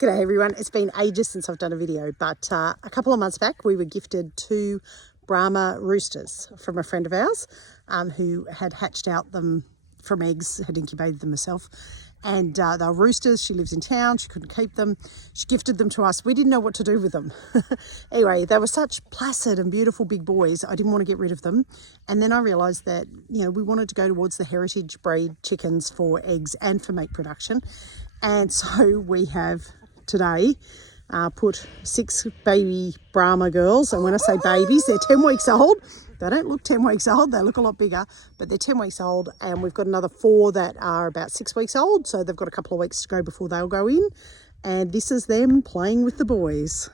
G'day everyone, it's been ages since I've done a video, but a couple of months back we were gifted 2 Brahma roosters from a friend of ours who had hatched out them from eggs, had incubated them herself, and they were roosters. She lives in town, she couldn't keep them, she gifted them to us. We didn't know what to do with them. Anyway, they were such placid and beautiful big boys, I didn't want to get rid of them. And then I realised that, you know, we wanted to go towards the heritage breed chickens for eggs and for meat production. And so we have today put 6 baby Brahma girls, and when I say babies, they're 10 weeks old. They don't look 10 weeks old, they look a lot bigger, but they're 10 weeks old, and we've got another 4 that are about 6 weeks old, so they've got a couple of weeks to go before they'll go in. And this is them playing with the boys.